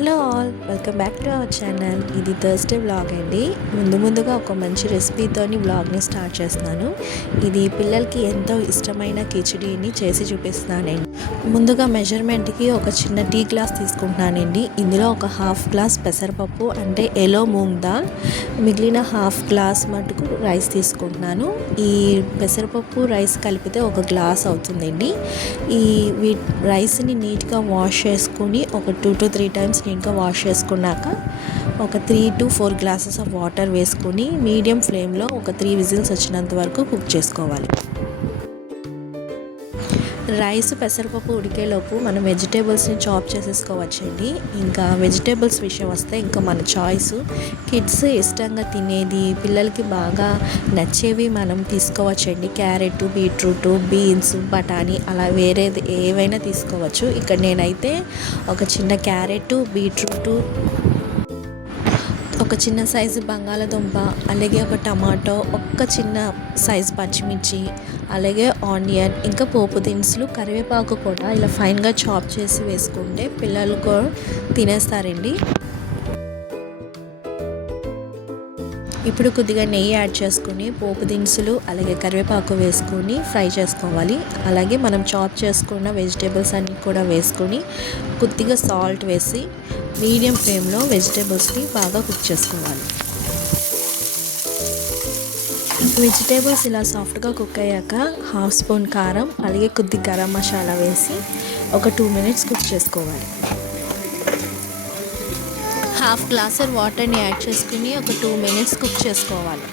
Hello all welcome back to our channel. ఇది Thursday vlog అండి. ముందు ముందుగా ఒక మంచి రెసిపీతోని వ్లాగ్ని స్టార్ట్ చేస్తున్నాను. ఇది పిల్లలకి ఎంతో ఇష్టమైన కిచిడీని చేసి చూపిస్తున్నానండి. ముందుగా మెజర్మెంట్కి ఒక చిన్న టీ గ్లాస్ తీసుకుంటున్నానండి. ఇందులో ఒక హాఫ్ గ్లాస్ పెసరపప్పు అంటే ఎలో మూంగ్ దాల్ మిగిలిన హాఫ్ గ్లాస్ మటుకు రైస్ తీసుకుంటున్నాను. ఈ పెసరపప్పు రైస్ కలిపితే ఒక గ్లాస్ అవుతుందండి. ఈ వీ రైస్ని నీట్గా వాష్ చేసుకుని ఒక టూ టు త్రీ టైమ్స్ నీట్గా వాష్ చేసుకున్నాక ఒక three to four glasses of water వేసుకుని మీడియం ఫ్లేమ్లో ఒక త్రీ విజిల్స్ వచ్చినంత వరకు కుక్ చేసుకోవాలి. రైస్ పెసరపప్పు ఉడికేలోపు మనం వెజిటేబుల్స్ని చాప్ చేసేసుకోవచ్చండి. ఇంకా వెజిటేబుల్స్ విషయం వస్తే ఇంకా మన చాయిస్ కిడ్స్ ఇష్టంగా తినేది పిల్లలకి బాగా నచ్చేవి మనం తీసుకోవచ్చండి. క్యారెట్ బీట్రూట్ బీన్స్ బఠానీ అలా వేరేది ఏవైనా తీసుకోవచ్చు. ఇక్కడ నేనైతే ఒక చిన్న క్యారెట్ బీట్రూట్ ఒక చిన్న సైజు బంగాళదుంప అలాగే ఒక టమాటో ఒక్క చిన్న సైజు పచ్చిమిర్చి అలాగే ఆనియన్ ఇంకా పోపు దినుసులు కరివేపాకు కూడా ఇలా ఫైన్గా చాప్ చేసి వేసుకుంటే పిల్లలు కూడా తినేస్తారండి. ఇప్పుడు కొద్దిగా నెయ్యి యాడ్ చేసుకుని పోపు దినుసులు అలాగే కరివేపాకు వేసుకొని ఫ్రై చేసుకోవాలి. అలాగే మనం చాప్ చేసుకున్న వెజిటేబుల్స్ అన్ని కూడా వేసుకొని కొద్దిగా సాల్ట్ వేసి మీడియం ఫ్లేమ్లో వెజిటేబుల్స్ని బాగా కుక్ చేసుకోవాలి. వెజిటేబుల్స్ ఇలా సాఫ్ట్గా కుక్ అయ్యాక హాఫ్ స్పూన్ కారం అలాగే కొద్ది గరం మసాలా వేసి ఒక టూ మినిట్స్ కుక్ చేసుకోవాలి. హాఫ్ గ్లాసర్ వాటర్ని యాడ్ చేసుకుని ఒక టూ మినిట్స్ కుక్ చేసుకోవాలి.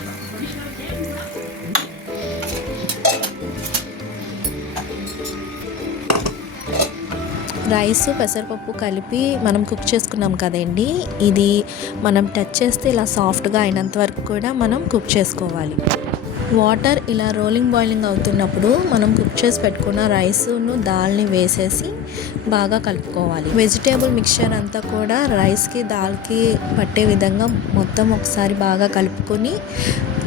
రైస్ పెసరపప్పు కలిపి మనం కుక్ చేసుకున్నాం కదండి. ఇది మనం టచ్ చేస్తే ఇలా సాఫ్ట్గా అయినంత వరకు కూడా మనం కుక్ చేసుకోవాలి. వాటర్ ఇలా రోలింగ్ బాయిలింగ్ అవుతున్నప్పుడు మనం కుక్ చేసి పెట్టుకున్న రైస్ను దాల్ని వేసేసి బాగా కలుపుకోవాలి. వెజిటేబుల్ మిక్చర్ అంతా కూడా రైస్కి దాల్కి పట్టే విధంగా మొత్తం ఒకసారి బాగా కలుపుకొని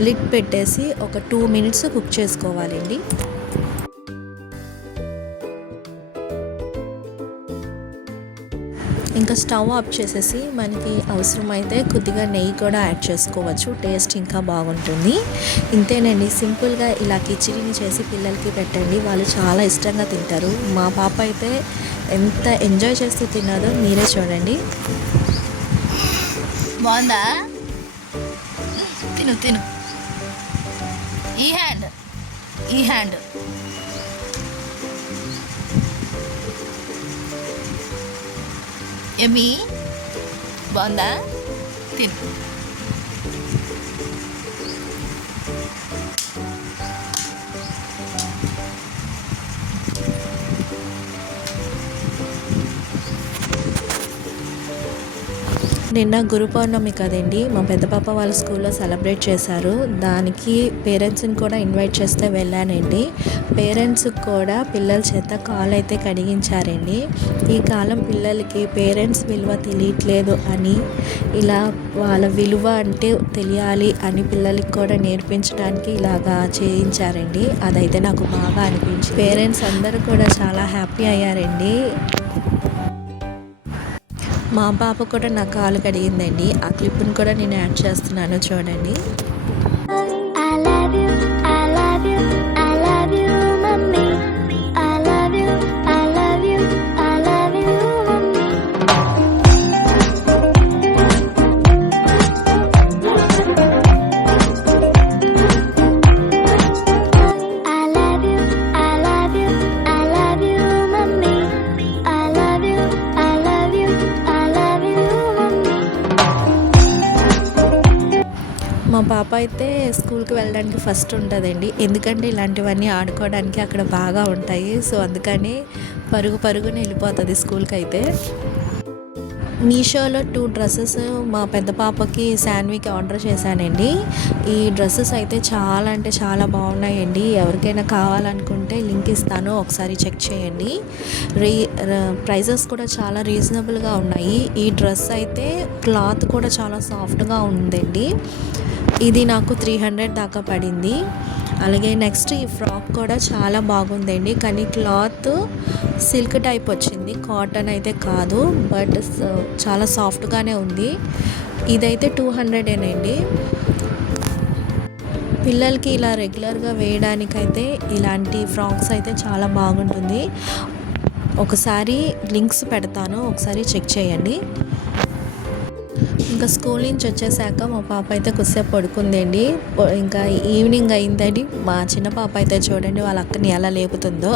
లిడ్ పెట్టేసి ఒక టూ మినిట్స్ కుక్ చేసుకోవాలండి. ఇంకా స్టవ్ ఆఫ్ చేసేసి మనకి అవసరమైతే కొద్దిగా నెయ్యి కూడా యాడ్ చేసుకోవచ్చు. టేస్ట్ ఇంకా బాగుంటుంది. ఇంతేనండి. సింపుల్గా ఇలా కిచిడిని చేసి పిల్లలకి పెట్టండి. వాళ్ళు చాలా ఇష్టంగా తింటారు. మా పాప అయితే ఎంత ఎంజాయ్ చేస్తూ తిన్నారో మీరే చూడండి. బాగుందా? తిను తిను. ఈ హ్యాండ్ ఈ హ్యాండ్. ఎమి బాగుందా? తిను. నిన్న గురు పౌర్ణమి కదండి మా పెద్ద పాప వాళ్ళ స్కూల్లో సెలబ్రేట్ చేశారు. దానికి పేరెంట్స్ని కూడా ఇన్వైట్ చేస్తే వెళ్ళానండి. పేరెంట్స్ కూడా పిల్లల చేత కాల్ అయితే కడిగించారండి. ఈ కాలం పిల్లలకి పేరెంట్స్ విలువ తెలియట్లేదు అని ఇలా వాళ్ళ విలువ అంటే తెలియాలి అని పిల్లలకి కూడా నేర్పించడానికి ఇలాగా చేయించారండి. అదైతే నాకు బాగా అనిపించింది. పేరెంట్స్ అందరూ కూడా చాలా హ్యాపీ అయ్యారండి. మా పాప కూడా నా కాలు కడిగిందండి. ఆ క్లిప్ని కూడా నేను యాడ్ చేస్తున్నాను చూడండి. మా పాప అయితే స్కూల్కి వెళ్ళడానికి ఫస్ట్ ఉంటుందండి. ఎందుకంటే ఇలాంటివన్నీ ఆడుకోవడానికి అక్కడ బాగా ఉంటాయి. సో అందుకని పరుగు పరుగున వెళ్ళిపోతుంది స్కూల్కి అయితే మీషోలో టూ డ్రెస్సెస్ మా పెద్ద పాపకి శాన్వికి ఆర్డర్ చేశానండి. ఈ డ్రెస్సెస్ అయితే చాలా అంటే చాలా బాగున్నాయండి. ఎవరికైనా కావాలనుకుంటే లింక్ ఇస్తాను. ఒకసారి చెక్ చేయండి. రీ ప్రైజెస్ కూడా చాలా రీజనబుల్గా ఉన్నాయి. ఈ డ్రెస్ అయితే క్లాత్ కూడా చాలా సాఫ్ట్గా ఉందండి. ఇది నాకు త్రీ హండ్రెడ్ దాకా పడింది. అలాగే నెక్స్ట్ ఈ ఫ్రాక్ కూడా చాలా బాగుందండి. కానీ క్లాత్ సిల్క్ టైప్ వచ్చింది. కాటన్ అయితే కాదు బట్ చాలా సాఫ్ట్గానే ఉంది. ఇదైతే టూ హండ్రెడేనండి పిల్లలకి ఇలా రెగ్యులర్గా వేయడానికైతే ఇలాంటి ఫ్రాక్స్ అయితే చాలా బాగుంటుంది. ఒకసారి లింక్స్ పెడతాను ఒకసారి చెక్ చేయండి. ఇంకా స్కూల్ నుంచి వచ్చేసాక మా పాప అయితే కొద్దిసేపు పడుకుందండి. ఇంకా ఈవినింగ్ అయిందండి. మా చిన్న పాప అయితే చూడండి వాళ్ళ అక్కని ఎలా లేపుతుందో.